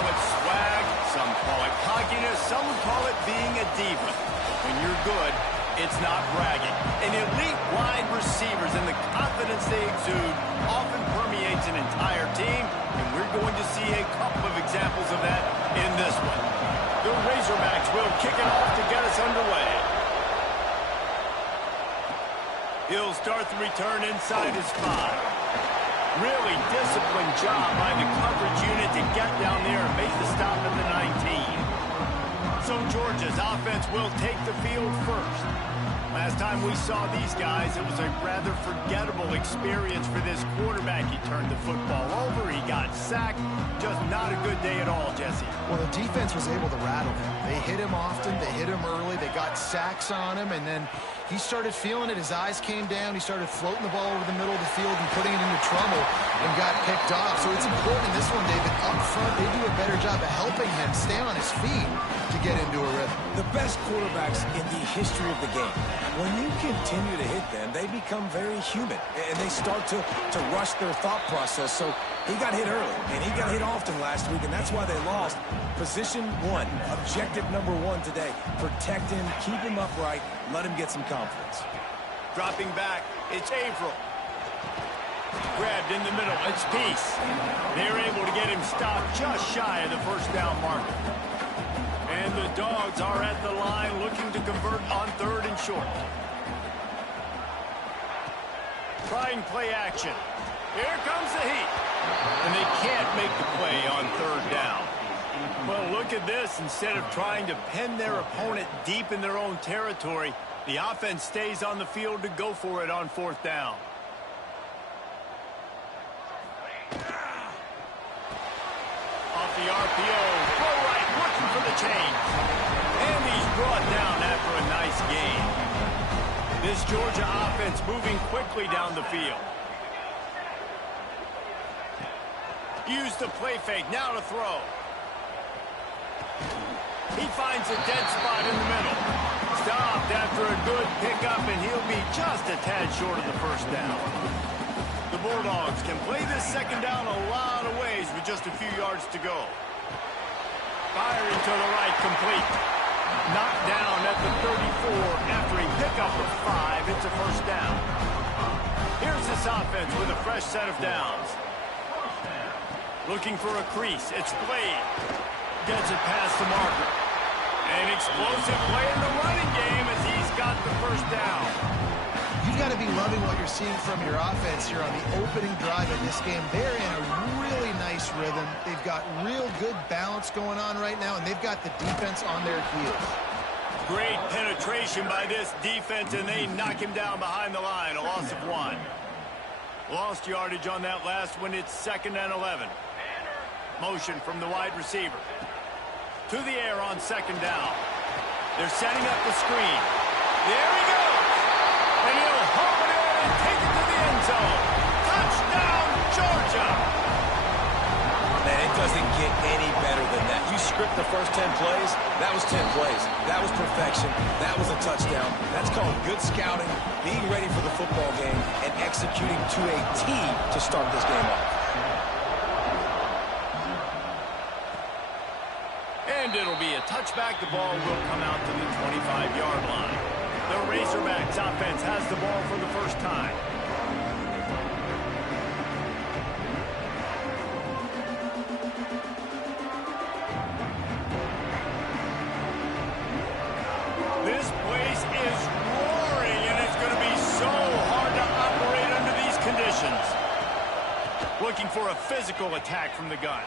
call it swag, some call it cockiness, some call it being a diva. When you're good, it's not bragging. And elite wide receivers and the confidence they exude often permeates an entire team, and we're going to see a couple of examples of that in this one. The Razorbacks will kick it off to get us underway. He'll start the return inside his 5. Really disciplined job by the coverage unit to get down there and make the stop at the 19. So Georgia's offense will take the field first. Last time we saw these guys, it was a rather forgettable experience for this quarterback. He turned the football over, he got sacked. Just not a good day at all, Jesse. Well, the defense was able to rattle him. They hit him often, they hit him early, they got sacks on him, and then he started feeling it. His eyes came down. He started floating the ball over the middle of the field and putting it into trouble and got picked off. So it's important in this one, David, up front, they do a better job of helping him stay on his feet to get into a rhythm. The best quarterbacks in the history of the game, when you continue to hit them, they become very human, and they start to rush their thought process. So he got hit early, and he got hit often last week, and that's why they lost. Position 1, objective number 1 today. Protect him, keep him upright, let him get some confidence. Dropping back, it's Averill. Grabbed in the middle, it's Peace. They're able to get him stopped just shy of the first down marker. And the Dogs are at the line looking to convert on 3rd and short. Trying play action. Here comes the heat. And they can't make the play on 3rd down. Well, look at this. Instead of trying to pin their opponent deep in their own territory, the offense stays on the field to go for it on 4th down. Off the RPO, throw right, looking for the change. And he's brought down after a nice gain. This Georgia offense moving quickly down the field. Use the play fake, now to throw. He finds a dead spot in the middle. Stopped after a good pickup, and he'll be just a tad short of the first down. The Bulldogs can play this 2nd down a lot of ways with just a few yards to go. Firing to the right, complete. Knocked down at the 34 after a pickup of 5. It's a first down. Here's this offense with a fresh set of downs. Looking for a crease. It's Blade. Gets it past the marker. An explosive play in the running game as he's got the first down. You've got to be loving what you're seeing from your offense here on the opening drive of this game. They're in a really nice rhythm. They've got real good balance going on right now, and they've got the defense on their heels. Great penetration by this defense, and they knock him down behind the line. A loss of 1. Lost yardage on that last one. It's 2nd and 11. Motion from the wide receiver. To the air on 2nd down. They're setting up the screen. There he goes. And he'll hop it in and take it to the end zone. Touchdown, Georgia. Man, it doesn't get any better than that. You script the first 10 plays, that was 10 plays. That was perfection. That was a touchdown. That's called good scouting, being ready for the football game, and executing to a T to start this game off. And it'll be a touchback. The ball will come out to the 25-yard line. The Razorbacks offense has the ball for the first time. This place is roaring, and it's going to be so hard to operate under these conditions. Looking for a physical attack from the gun.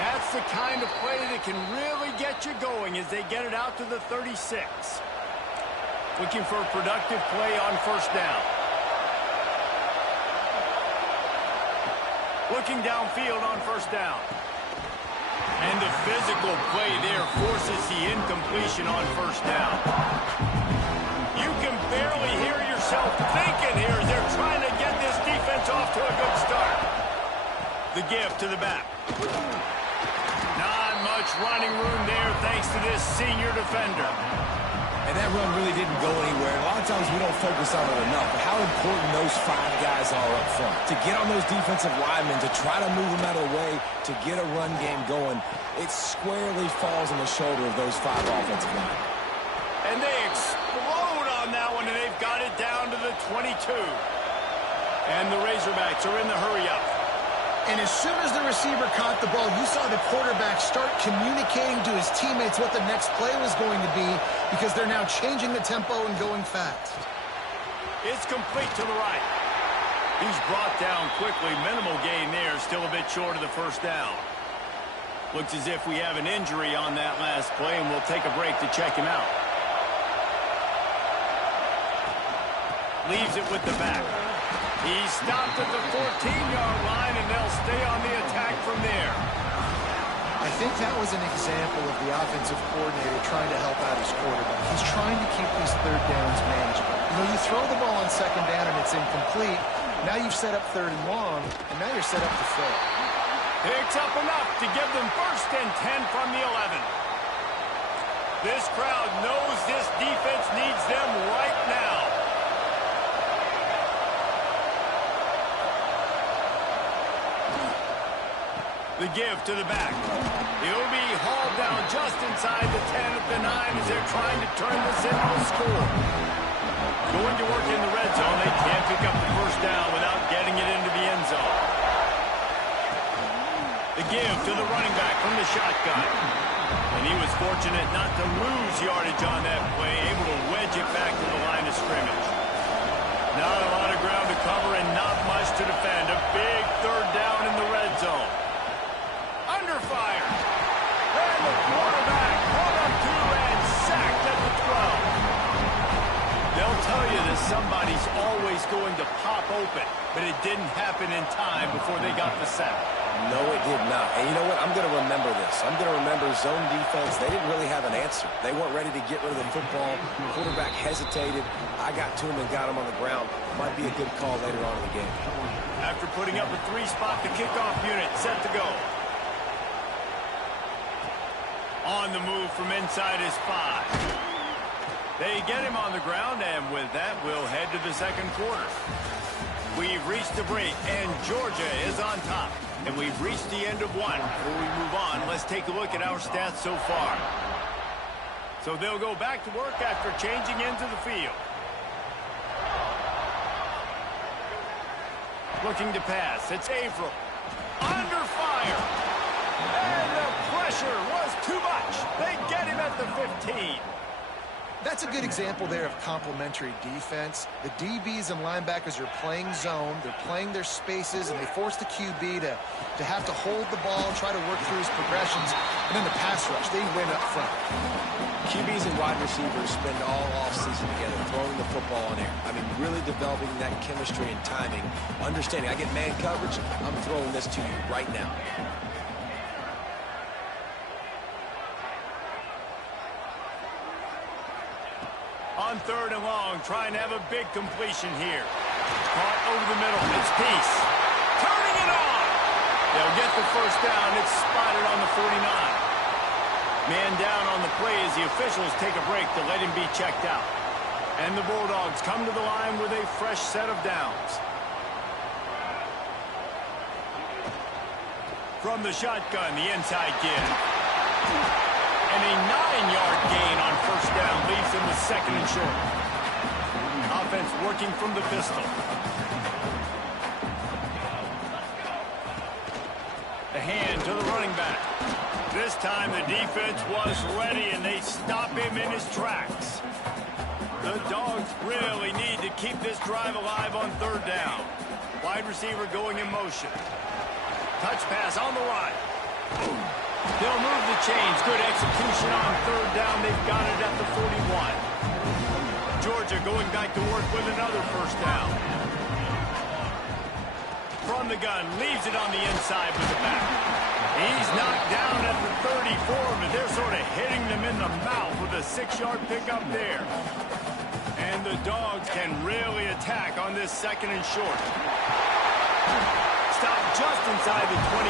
That's the kind of play that can really get you going as they get it out to the 36. Looking for a productive play on 1st down. Looking downfield on 1st down. And the physical play there forces the incompletion on 1st down. You can barely hear yourself thinking here as they're trying to get this defense off to a good start. The give to the back. Not much running room there thanks to this senior defender. And that run really didn't go anywhere. A lot of times we don't focus on it enough, but how important those 5 guys are up front. To get on those defensive linemen, to try to move them out of the way, to get a run game going, it squarely falls on the shoulder of those 5 offensive linemen. And they explode on that one, and they've got it down to the 22. And the Razorbacks are in the hurry-up. And as soon as the receiver caught the ball, you saw the quarterback start communicating to his teammates what the next play was going to be, because they're now changing the tempo and going fast. It's complete to the right. He's brought down quickly. Minimal gain there, still a bit short of the first down. Looks as if we have an injury on that last play, and we'll take a break to check him out. Leaves it with the back. He's stopped at the 14-yard line, and they'll stay on the attack from there. I think that was an example of the offensive coordinator trying to help out his quarterback. He's trying to keep these third downs manageable. You know, you throw the ball on second down and it's incomplete. Now you've set up third and long, and now you're set up to fail. Picks up enough to give them 1st and 10 from the 11. This crowd knows this defense needs them right now. The give to the back. He'll be hauled down just inside the 10 at the 9 as they're trying to turn this into a score. Going to work in the red zone. They can't pick up the first down without getting it into the end zone. The give to the running back from the shotgun. And he was fortunate not to lose yardage on that play, able to wedge it back to the line of scrimmage. Not a lot of ground to cover and not much to defend. A big 3rd down in the red zone. Under fire. And the quarterback brought up 2 and sacked at the 12. They'll tell you that somebody's always going to pop open, but it didn't happen in time before they got the sack. No, it did not. And you know what? I'm going to remember this. I'm going to remember zone defense. They didn't really have an answer. They weren't ready to get rid of the football. Quarterback hesitated. I got to him and got him on the ground. Might be a good call later on in the game. After putting up a 3-spot, the kickoff unit set to go. On the move from inside his 5. They get him on the ground, and with that, we'll head to the second quarter. We've reached the break, and Georgia is on top. And we've reached the end of one. Before we move on, let's take a look at our stats so far. So they'll go back to work after changing into the field. Looking to pass. It's Averill. Under fire. And the pressure was too much. They get him at the 15. That's a good example there of complementary defense. The DBs and linebackers are playing zone. They're playing their spaces, and they force the QB to have to hold the ball, try to work through his progressions, and then the pass rush. They win up front. QBs and wide receivers spend all offseason together throwing the football in air. I mean, really developing that chemistry and timing. Understanding, I get man coverage, I'm throwing this to you right now. On 3rd and long, trying to have a big completion here. Caught over the middle. It's Peace. Turning it on. They'll get the first down. It's spotted on the 49. Man down on the play as the officials take a break to let him be checked out. And the Bulldogs come to the line with a fresh set of downs. From the shotgun, the inside give. And a 9-yard gain on first down leaves him with 2nd and short. Offense working from the pistol. The hand to the running back. This time the defense was ready and they stop him in his tracks. The Dogs really need to keep this drive alive on 3rd down. Wide receiver going in motion. Touch pass on the right. They'll move the chains. Good execution on 3rd down. They've got it at the 41. Georgia going back to work with another first down. From the gun, leaves it on the inside with the back. He's knocked down at the 34, but they're sort of hitting them in the mouth with a 6-yard pickup there. And the Dogs can really attack on this 2nd and short. Stop just inside the 25.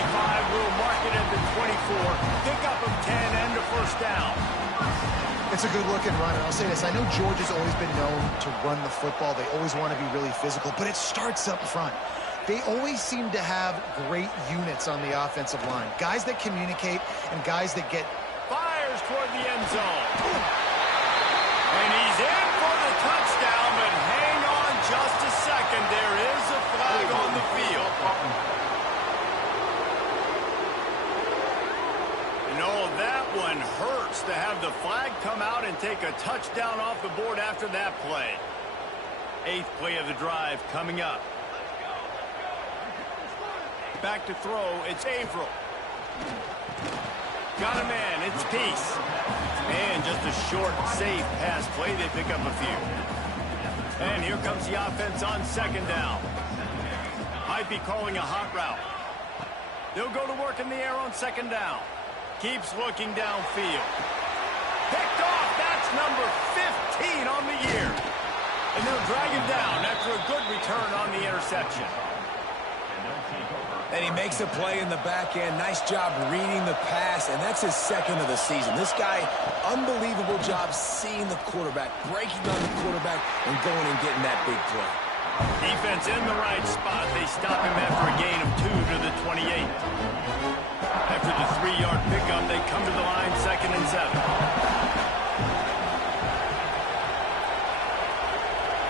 We'll mark it at the 24. Pick up of 10 and a first down. It's a good-looking run, and I'll say this. I know Georgia's always been known to run the football. They always want to be really physical, but it starts up front. They always seem to have great units on the offensive line. Guys that communicate and guys that get... Fires toward the end zone. And he's in for the touchdown, but hang on just a second. There is a flag on the field. You know, that one hurts to have the flag come out and take a touchdown off the board after that play. 8th play of the drive coming up. Back to throw, it's Averill. Got a man, it's Peace. And just a short, safe pass play, they pick up a few. And here comes the offense on 2nd down. Might be calling a hot route. They'll go to work in the air on 2nd down. Keeps looking downfield. Picked off, that's number 15 on the year. And they'll drag him down after a good return on the interception. And he makes a play in the back end. Nice job reading the pass, and that's his 2nd of the season. This guy, unbelievable job seeing the quarterback, breaking on the quarterback, and going and getting that big play. Defense in the right spot. They stop him after a gain of 2 to the 28. After the 3-yard pickup, they come to the line 2nd and 7.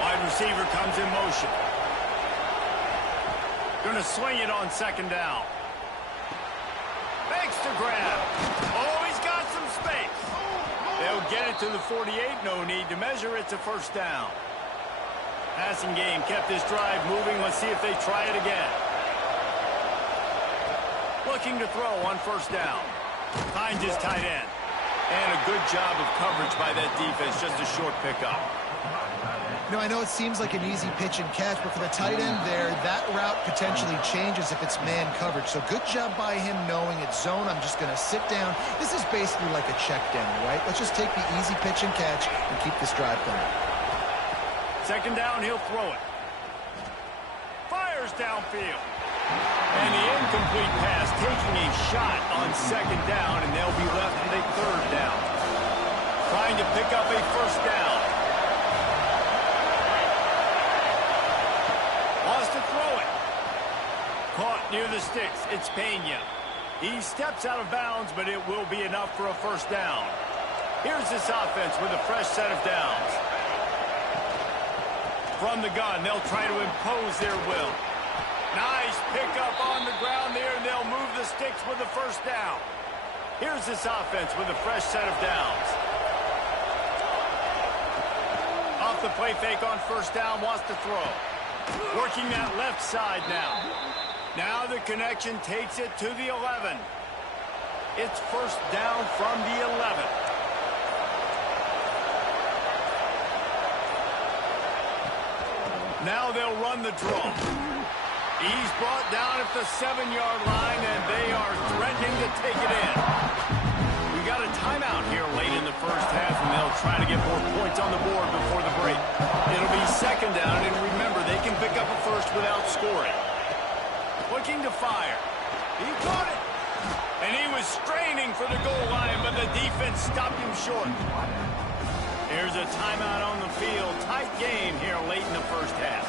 Wide receiver comes in motion. Going to swing it on 2nd down. Makes the grab. Oh, he's got some space. They'll get it to the 48. No need to measure. It's a 1st down. Passing game kept this drive moving. Let's see if they try it again. Looking to throw on 1st down. Finds his tight end. And a good job of coverage by that defense. Just a short pickup. You know, I know it seems like an easy pitch and catch, but for the tight end there, that route potentially changes if it's man coverage. So good job by him knowing it's zone. I'm just going to sit down. This is basically like a check down, right? Let's just take the easy pitch and catch and keep this drive going. 2nd down, he'll throw it. Fires downfield. And the incomplete pass taking a shot on 2nd down, and they'll be left with a 3rd down. Trying to pick up a 1st down. Wants to throw it. Caught near the sticks. It's Pena. He steps out of bounds, but it will be enough for a 1st down. Here's this offense with a fresh set of downs. From the gun, they'll try to impose their will. Nice pickup on the ground there, and they'll move the sticks with the 1st down. Here's this offense with a fresh set of downs. Off the play fake on 1st down, wants to throw. Working that left side now. Now the connection takes it to the 11. It's 1st down from the 11. Now they'll run the draw. He's brought down at the 7-yard line, and they are threatening to take it in. We got a timeout here late in the 1st half, and they'll try to get more points on the board before the break. It'll be 2nd down, and remember, they can pick up a 1st without scoring. Looking to fire. He caught it. And he was straining for the goal line, but the defense stopped him short. Here's a timeout on the field. Tight game here late in the 1st half.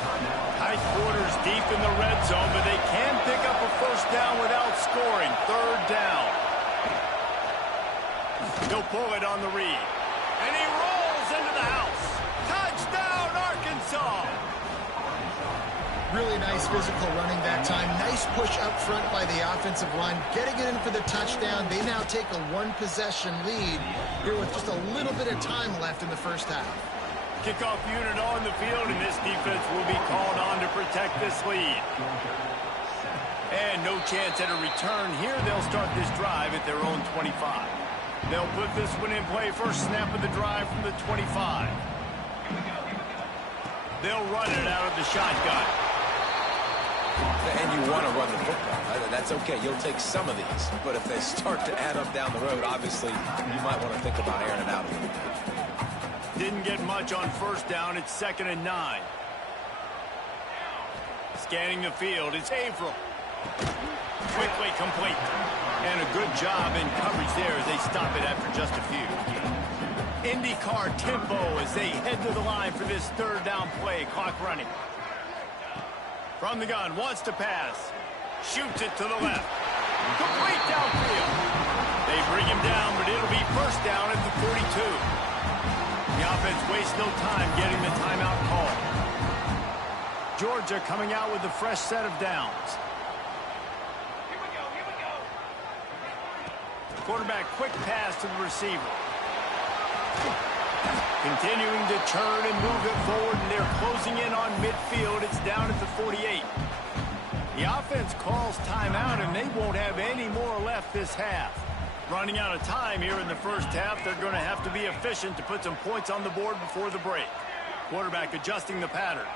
Tight quarters deep in the red zone, but they can pick up a 1st down without scoring. 3rd down. He'll pull it on the read. And he rolls into the house. Touchdown, Arkansas! Really nice physical running that time. Nice push up front by the offensive line. Getting it in for the touchdown. They now take a 1-possession lead here with just a little bit of time left in the 1st half. Kickoff unit on the field, and this defense will be called on to protect this lead. And no chance at a return here. They'll start this drive at their own 25. They'll put this one in play. First snap of the drive from the 25. They'll run it out of the shotgun. And you want to run the football. That's okay. You'll take some of these. But if they start to add up down the road, obviously, you might want to think about airing it out a little bit. Didn't get much on 1st down. It's 2nd and 9. Scanning the field. It's Averill. Quickly complete. And a good job in coverage there as they stop it after just a few. IndyCar tempo as they head to the line for this third down play. Clock running. From the gun, wants to pass. Shoots it to the left. Complete downfield. They bring him down, but it'll be first down at the 42. The offense wastes no time getting the timeout call. Georgia coming out with a fresh set of downs. Here we go. Quarterback quick pass to the receiver. Continuing to turn and move it forward, and they're closing in on midfield. It's down at the 48. The offense calls timeout, and they won't have any more left this half. Running out of time here in the first half, they're going to have to be efficient to put some points on the board before the break. Quarterback adjusting the pattern.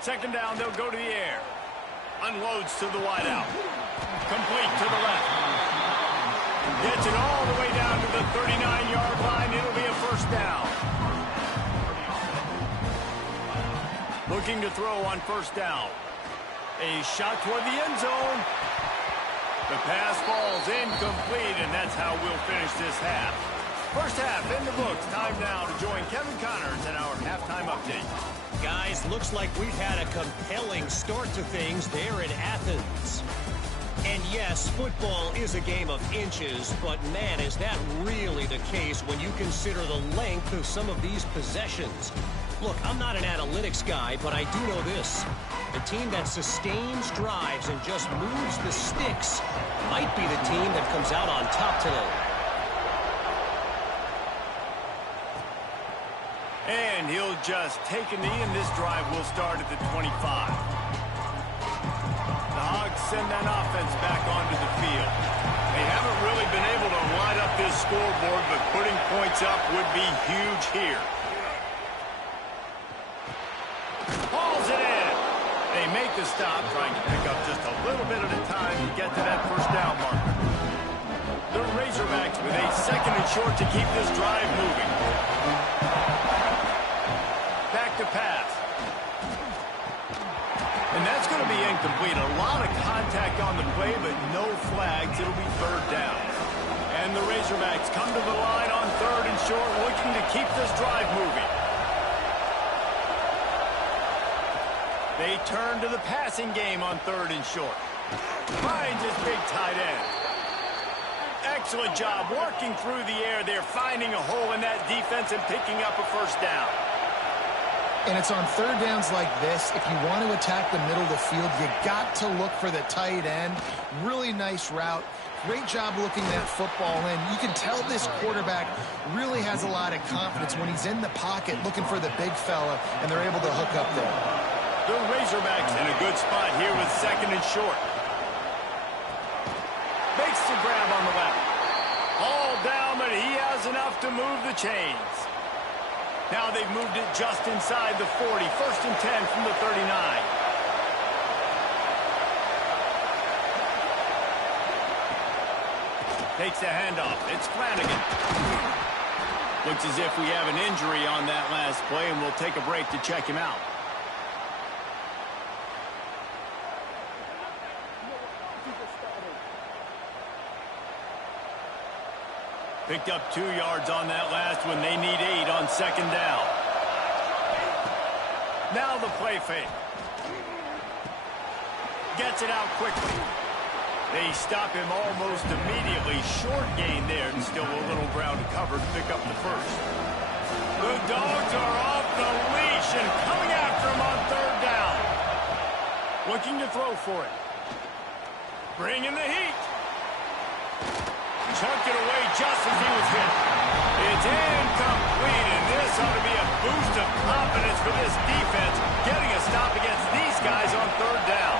Second down, they'll go to the air. Unloads to the wideout. Complete to the left. Gets it all the way down to the 39-yard line. It'll be a first down. Looking to throw on first down. A shot toward the end zone. The pass falls incomplete, and that's how we'll finish this half. First half in the books. Time now to join Kevin Connors in our halftime update. Guys, looks like we've had a compelling start to things there in Athens. And yes, football is a game of inches, but man, is that really the case when you consider the length of some of these possessions. Look, I'm not an analytics guy, but I do know this. The team that sustains drives and just moves the sticks might be the team that comes out on top today. And he'll just take a knee, and this drive will start at the 25. The Hogs send that offense back onto the field. They haven't really been able to light up this scoreboard, but putting points up would be huge here. Hauls it in. They make the stop, trying to pick up just a little bit at a time to get to that first down marker. The Razorbacks with a second and short to keep this drive moving. Back to pass. And that's going to be incomplete. A lot of contact on the play, but no flags. It'll be third down. And the Razorbacks come to the line on third and short, looking to keep this drive moving. They turn to the passing game on third and short. Finds his big tight end. Excellent job working through the air there, finding a hole in that defense and picking up a first down. And it's on third downs like this, if you want to attack the middle of the field, you got to look for the tight end. Really nice route. Great job looking that football in. You can tell this quarterback really has a lot of confidence when he's in the pocket looking for the big fella, and they're able to hook up there. The Razorbacks in a good spot here with second and short. Makes the grab on the left. All down, but he has enough to move the chains. Now they've moved it just inside the 40. First and 10 from the 39. Takes the handoff. It's Flanagan. Looks as if we have an injury on that last play, and we'll take a break to check him out. Picked up 2 yards on that last one. They need 8 on second down. Now the play fake. Gets it out quickly. They stop him almost immediately. Short gain there, and still a little ground to cover to pick up the first. The Dogs are off the leash and coming after him on third down. Looking to throw for it. Bringing the heat. Chunked it away just as he was hit. It's incomplete, and this ought to be a boost of confidence for this defense, getting a stop against these guys on third down.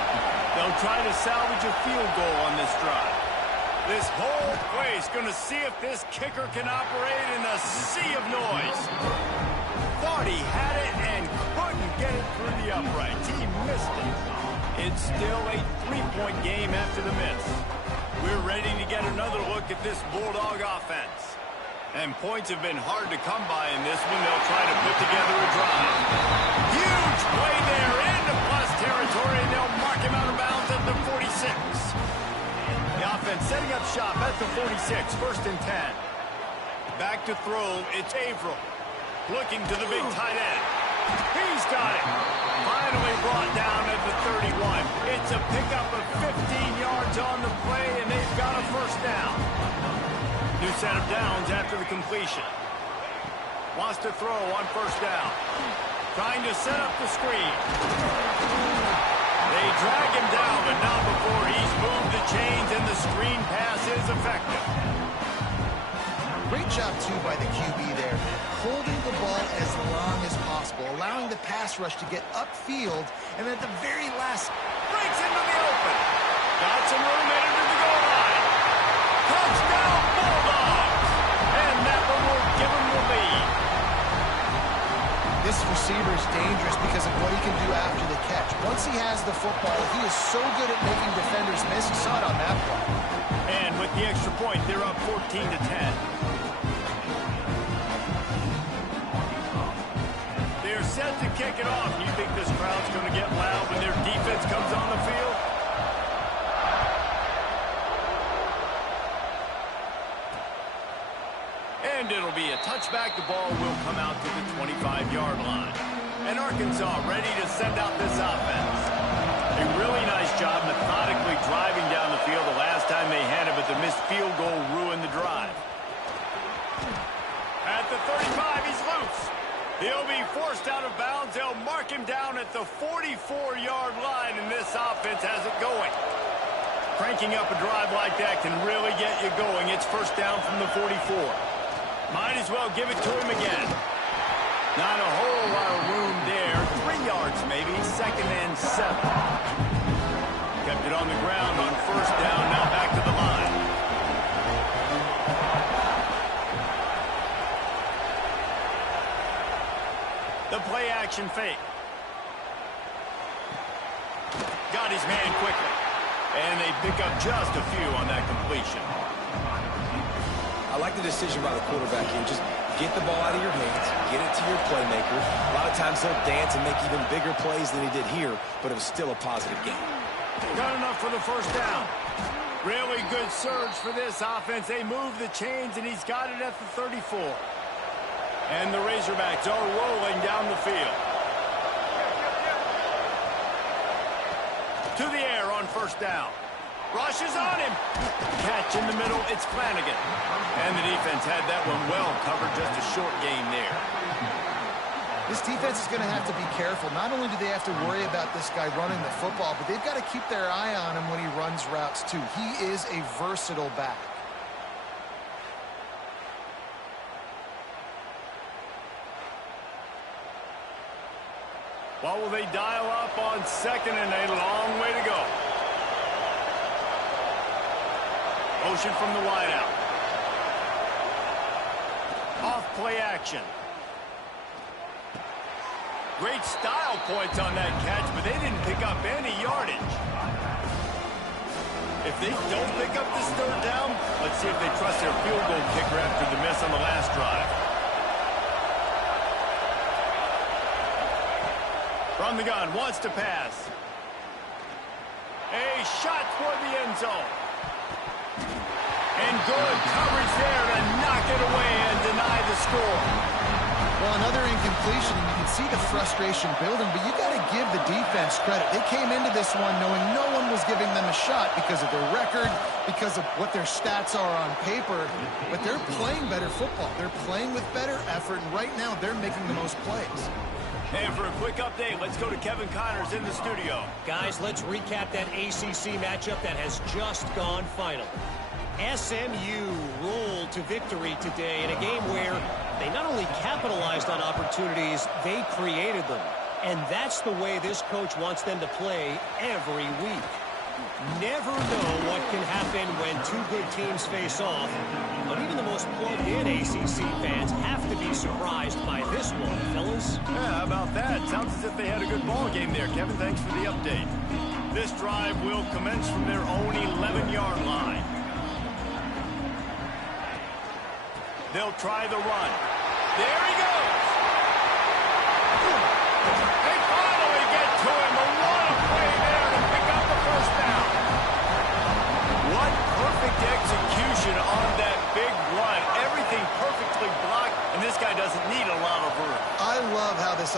They'll try to salvage a field goal on this drive. This whole place going to see if this kicker can operate in the sea of noise. Thought he had it and couldn't get it through the uprights. He missed it. It's still a 3-point game after the miss. We're ready to get another look at this Bulldog offense. And points have been hard to come by in this one. They'll try to put together a drive. Huge play there into plus territory, and they'll mark him out of bounds at the 46. The offense setting up shop at the 46, first and 10. Back to throw, it's Averill. Looking to the big tight end. He's got it. Finally brought down at the 31. It's a pickup of 15 yards on the play, and they've got a first down. New set of downs after the completion. Wants to throw on first down. Trying to set up the screen. They drag him down, but not before he's moved the chains, and the screen pass is effective. Great job, too, by the QB there. Holding the ball as long as possible, allowing the pass rush to get upfield, and at the very last... Breaks into the open. Got some room headed to the goal line. Touchdown, Bulldogs! And that one will give him the lead. This receiver is dangerous because of what he can do after the catch. Once he has the football, he is so good at making defenders miss. You saw it on that play. And with the extra point, they're up 14-10. They're set to kick it off. You think this crowd's going to get loud when their defense comes on the field? And it'll be a touchback. The ball will come out to the 25-yard line. And Arkansas ready to send out this offense. A really nice job methodically driving down the field the last time they had it, but the missed field goal ruined the drive. At the 35, he's loose. He'll be forced out of bounds. They'll mark him down at the 44-yard line, and this offense has it going. Cranking up a drive like that can really get you going. It's first down from the 44. Might as well give it to him again. Not a whole lot of room there. 3 yards maybe, 2nd and 7. Kept it on the ground on first down, now back to the line. The play action fake. Got his man quickly. And they pick up just a few on that completion. I like the decision by the quarterback here. Just get the ball out of your hands, get it to your playmaker. A lot of times he'll dance and make even bigger plays than he did here, but it was still a positive game. Got enough for the first down. Really good surge for this offense. They move the chains, and he's got it at the 34. And the Razorbacks are rolling down the field. To the air on first down. Rushes on him. Catch in the middle. It's Flanagan. And the defense had that one well covered. Just a short gain there. This defense is going to have to be careful. Not only do they have to worry about this guy running the football, but they've got to keep their eye on him when he runs routes, too. He is a versatile back. What will they dial up on second, and a long way to go. Motion from the wideout. Off play action. Great style points on that catch, but they didn't pick up any yardage. If they don't pick up this third down, let's see if they trust their field goal kicker after the miss on the last drive. From the gun, wants to pass. A shot toward the end zone. And good coverage there to knock it away and deny the score. Well, another incompletion, and you can see the frustration building, but you got to give the defense credit. They came into this one knowing no one was giving them a shot because of their record, because of what their stats are on paper, but they're playing better football. They're playing with better effort, and right now they're making the most plays. And for a quick update, let's go to Kevin Connors in the studio. Guys, let's recap that ACC matchup that has just gone final. SMU rolled to victory today in a game where they not only capitalized on opportunities, they created them. And that's the way this coach wants them to play every week. Never know what can happen when two good teams face off, but even the most plugged-in ACC fans have to be surprised by this one, fellas. Yeah, how about that? Sounds as if they had a good ball game there. Kevin, thanks for the update. This drive will commence from their own 11-yard line. They'll try the run. There he goes. They finally get to him. What a play there to pick up the first down. What perfect execution on that big run. Everything perfect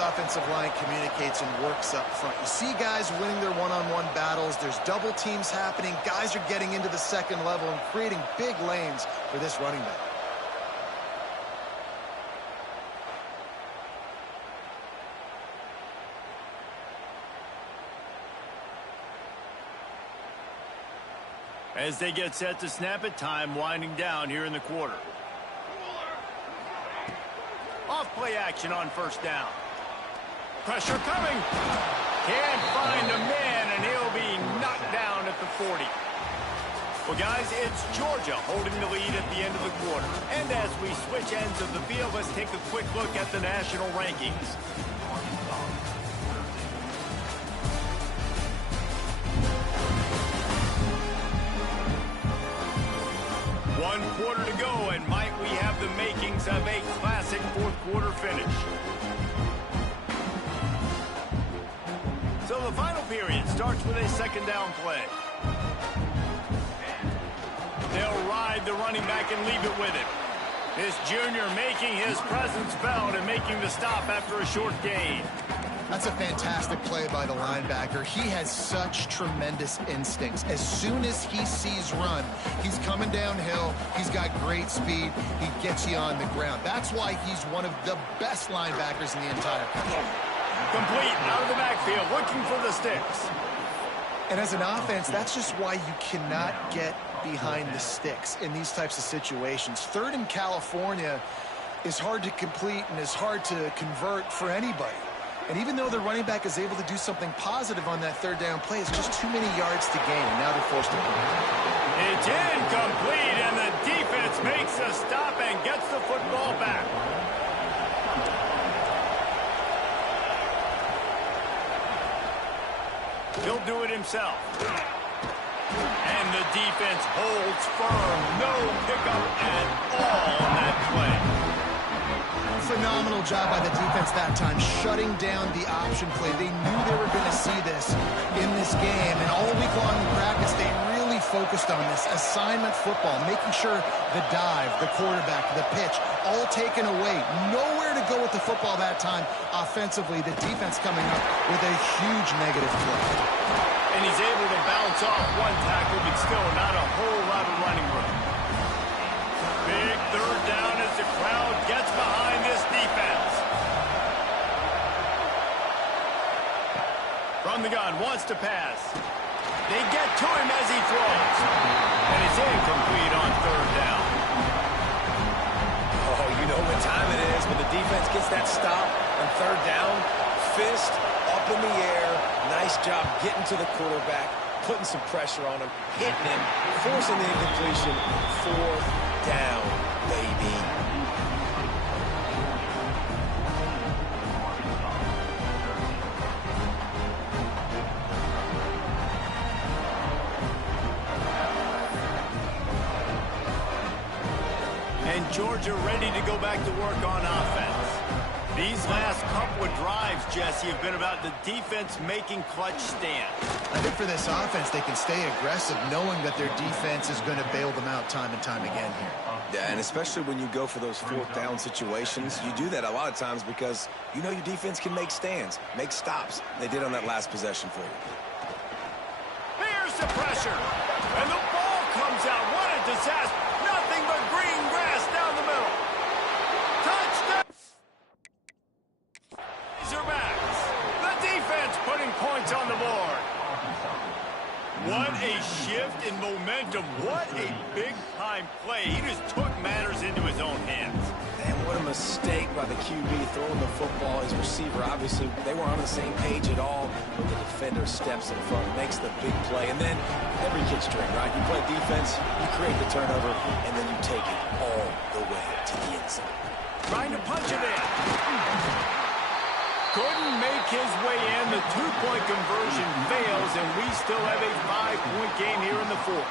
offensive line communicates and works up front. You see guys winning their one-on-one battles. There's double teams happening. Guys are getting into the second level and creating big lanes for this running back. As they get set to snap it, time winding down here in the quarter. Off play action on first down. Pressure coming. Can't find a man, and he'll be knocked down at the 40. Well, guys, it's Georgia holding the lead at the end of the quarter. And as we switch ends of the field, let's take a quick look at the national rankings. One quarter to go, and might we have the makings of a classic fourth quarter finish. So the final period starts with a second down play. They'll ride the running back and leave it with him. This junior making his presence felt and making the stop after a short gain. That's a fantastic play by the linebacker. He has such tremendous instincts. As soon as he sees run, he's coming downhill. He's got great speed. He gets you on the ground. That's why he's one of the best linebackers in the entire country. Complete out of the backfield, looking for the sticks. And as an offense, that's just why you cannot get behind the sticks in these types of situations. Third in California is hard to complete and is hard to convert for anybody. And even though the running back is able to do something positive on that third down play, it's just too many yards to gain. Now they're forced to punt. It's incomplete, and the defense makes a stop and gets the football back. He'll do it himself. And the defense holds firm. No pickup at all on that play. Phenomenal job by the defense that time, shutting down the option play. They knew they were going to see this in this game, and all week long in practice, they really focused on this assignment football, making sure the dive, the quarterback, the pitch, all taken away. Nowhere to go with the football that time offensively. The defense coming up with a huge negative play. And he's able to bounce off one tackle, but still not a whole lot of running room. Big third down as the crowd gets behind this defense. From the gun, wants to pass. They get to him as he throws. And it's incomplete on third down. Oh, you know what time it is when the defense gets that stop on third down. Fist up in the air. Nice job getting to the quarterback, putting some pressure on him, hitting him, forcing the incompletion. Fourth down, baby. And Georgia ready to go back to work on offense. These last couple of drives, Jesse, have been about the defense making clutch stands. I think for this offense, they can stay aggressive knowing that their defense is going to bail them out time and time again here. Yeah, and especially when you go for those fourth down situations, you do that a lot of times because you know your defense can make stands, make stops. They did on that last possession for you. Here's the pressure. And the ball comes out. What a disaster. Nothing but green grass down the middle. Touchdown. Razorbacks. The defense putting points on the board. What a shift in momentum. What a big-time play. He just took matters into his own hands. And what a mistake by the QB throwing the football. His receiver, obviously, they weren't on the same page at all. But the defender steps in front, makes the big play. And then every kid string, right? You play defense, you create the turnover, and then you take it all the way to the inside. Trying to punch it in. Couldn't make his way in. The two-point conversion fails, and we still have a 5-point game here in the fourth.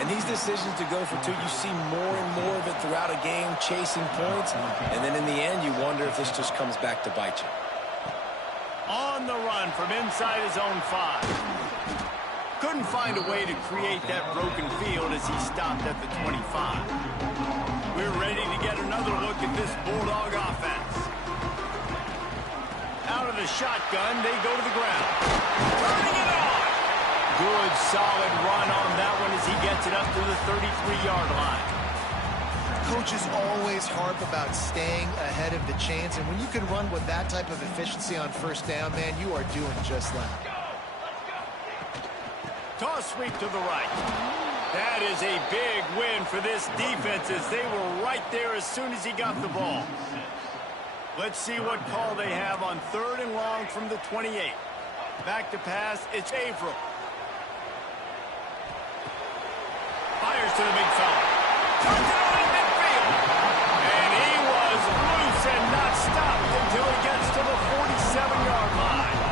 And these decisions to go for two, you see more and more of it throughout a game, chasing points. And then in the end, you wonder if this just comes back to bite you. On the run from inside his own 5. Couldn't find a way to create that broken field as he stopped at the 25. We're ready to get another look at this Bulldog offense. a shotgun. They go to the ground. Turning it on. Good, solid run on that one as he gets it up to the 33-yard line. Coaches always harp about staying ahead of the chains, and when you can run with that type of efficiency on first down, man, you are doing just that. Toss sweep to the right. That is a big win for this defense as they were right there as soon as he got the ball. Let's see what call they have on 3rd and long from the 28. Back to pass, it's Averill. Fires to the big fella. Touchdown in midfield. And he was loose and not stopped until he gets to the 47-yard line.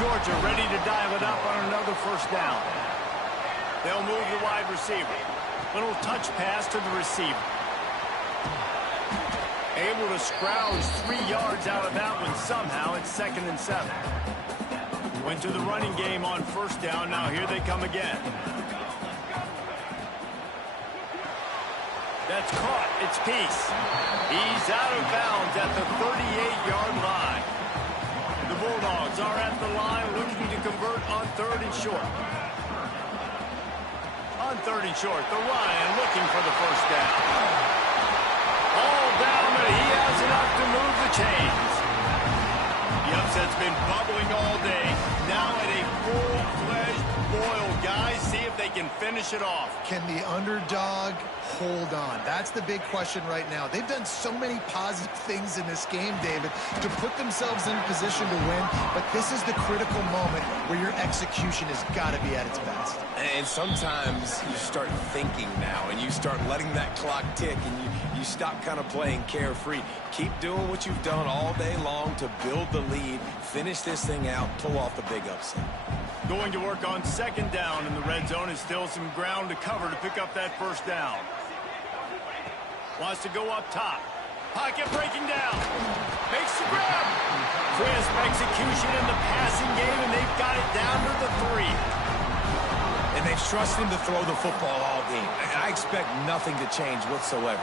Georgia ready to dial it up on another first down. They'll move the wide receiver. Little touch pass to the receiver. Able to scrounge 3 yards out of that one somehow. It's 2nd and 7. Went to the running game on first down. Now here they come again. That's caught. It's Peace. He's out of bounds at the 38-yard line. The Bulldogs are at the line looking to convert on 3rd and short. On 3rd and short, the Ryan looking for the first down. All down, but he has enough to move the chains. The upset's been bubbling all day. Now at a full-fledged boil. Guys, see if they can finish it off. Can the underdog hold on? That's the big question right now. They've done so many positive things in this game, David, to put themselves in position to win, but this is the critical moment where your execution has got to be at its best. And sometimes you start thinking now, and you start letting that clock tick, and you stop kind of playing carefree. Keep doing what you've done all day long to build the lead, finish this thing out, pull off the big upset. Going to work on 2nd down in the red zone. Is still some ground to cover to pick up that first down. Wants to go up top. Pocket breaking down. Makes the grab. Crisp execution in the passing game, and they've got it down to the 3. And they've trusted him to throw the football all game. I expect nothing to change whatsoever.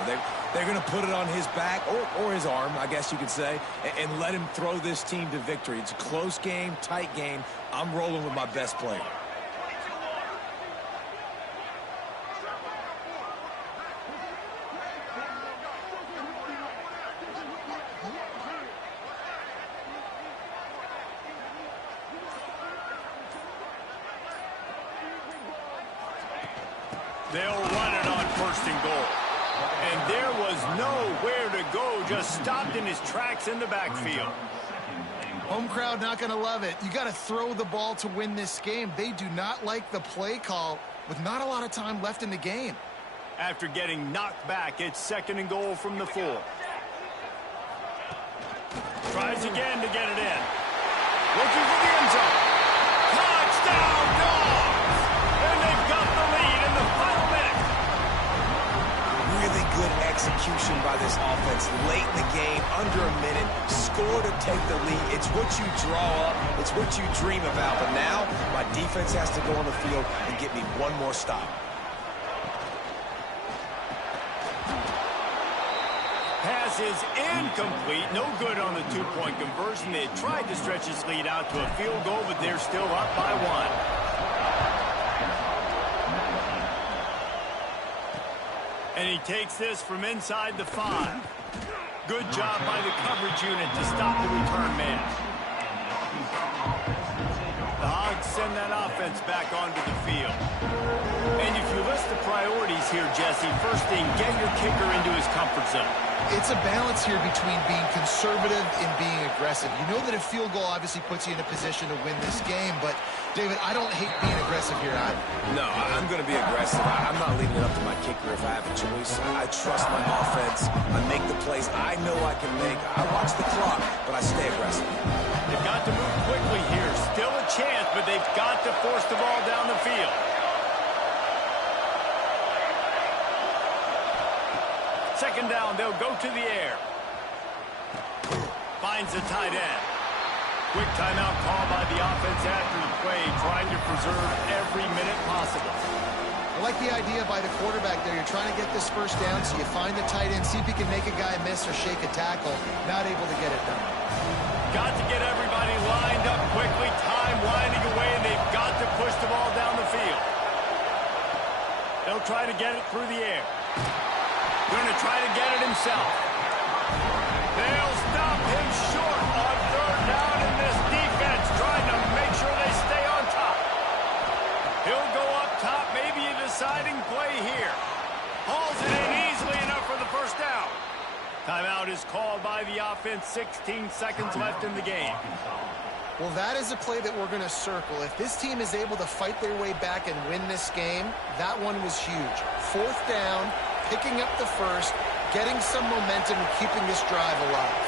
They're going to put it on his back, or his arm, I guess you could say, and let him throw this team to victory. It's a close game, tight game. I'm rolling with my best player. They'll run it on 1st and goal. And there was nowhere to go, just stopped in his tracks in the backfield. Home crowd not going to love it. You got to throw the ball to win this game. They do not like the play call with not a lot of time left in the game. After getting knocked back, it's 2nd and goal from the 4. Tries again to get it in. Looking for the end zone. Touchdown, Dogs! And they've got the lead in the final minute. Really good execution by this offense late in the game, under a minute, score to take the lead. It's what you draw up, it's what you dream about, but now my defense has to go on the field and get me one more stop. Pass is incomplete, no good on the 2-point conversion. They tried to stretch his lead out to a field goal, but they're still up by 1. And he takes this from inside the 5. Good job by the coverage unit to stop the return man. The Hogs send that offense back onto the field. And if you list the priorities here, Jesse, first thing, get your kicker into his comfort zone. It's a balance here between being conservative and being aggressive. You know that a field goal obviously puts you in a position to win this game, but, David, I don't hate being aggressive here either. No, I'm going to be aggressive. I'm not leaving it up to my kicker if I have a choice. I trust my offense. I make the plays I know I can make. I watch the clock, but I stay aggressive. They've got to move quickly here. Still a chance, but they've got to force the ball down the field. Second down, they'll go to the air. Finds the tight end. Quick timeout call by the offense after the play, trying to preserve every minute possible. I like the idea by the quarterback there. You're trying to get this first down, so you find the tight end, see if he can make a guy miss or shake a tackle. Not able to get it done. got to get everybody lined up quickly, time winding away, and they've got to push the ball down the field. They'll try to get it through the air. Going to try to get it himself. They'll stop him short on third down, and this defense trying to make sure they stay on top. He'll go up top, maybe a deciding play here. Hauls it in easily enough for the first down. Timeout is called by the offense. 16 seconds left in the game. Well, that is a play that we're going to circle. If this team is able to fight their way back and win this game, that one was huge. Fourth down, picking up the first, getting some momentum and keeping this drive alive.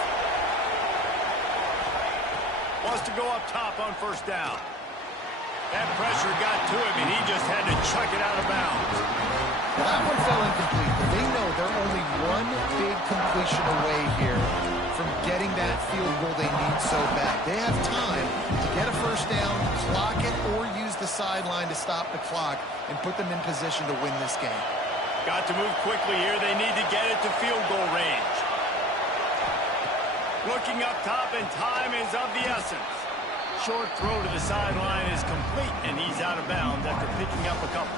Wants to go up top on first down. That pressure got to him, and he just had to chuck it out of bounds. That one fell incomplete, but they know they're only one big completion away here from getting that field goal they need so bad. They have time to get a first down, clock it, or use the sideline to stop the clock and put them in position to win this game. Got to move quickly here. They need to get it to field goal range. Looking up top, and time is of the essence. Short throw to the sideline is complete, and he's out of bounds after picking up a couple.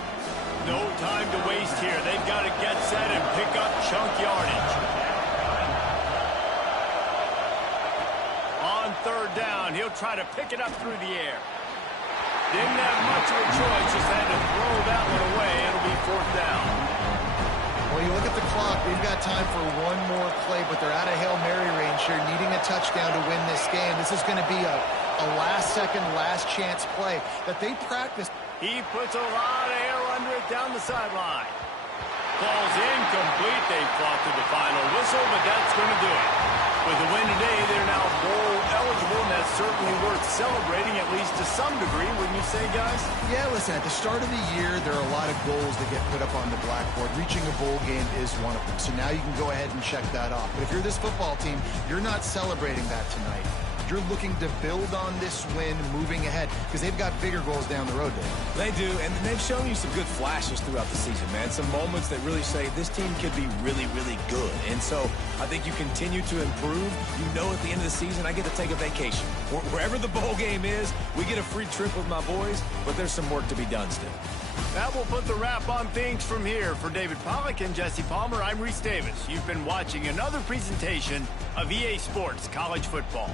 No time to waste here. They've got to get set and pick up chunk yardage. On third down, he'll try to pick it up through the air. Didn't have much of a choice, just had to throw that one away. It'll be fourth down. Well, you look at the clock, we've got time for one more play, but they're out of Hail Mary range here, needing a touchdown to win this game. This is going to be a last-second, last-chance play that they practice. He puts a lot of air under it down the sideline. Ball's incomplete. They fought to the final whistle, but that's going to do it. With the win today, they're now bowl eligible, and that's certainly worth celebrating, at least to some degree, wouldn't you say, guys? Yeah, listen, at the start of the year, there are a lot of goals that get put up on the blackboard. Reaching a bowl game is one of them. So now you can go ahead and check that off. But if you're this football team, you're not celebrating that tonight. You're looking to build on this win moving ahead because they've got bigger goals down the road, Dave. They do, and they've shown you some good flashes throughout the season, man. Some moments that really say this team could be really, really good. And so I think you continue to improve. You know at the end of the season, I get to take a vacation. Wherever the bowl game is, we get a free trip with my boys, but there's some work to be done still. That will put the wrap on things from here. For David Pollack and Jesse Palmer, I'm Reese Davis. You've been watching another presentation of EA Sports College Football.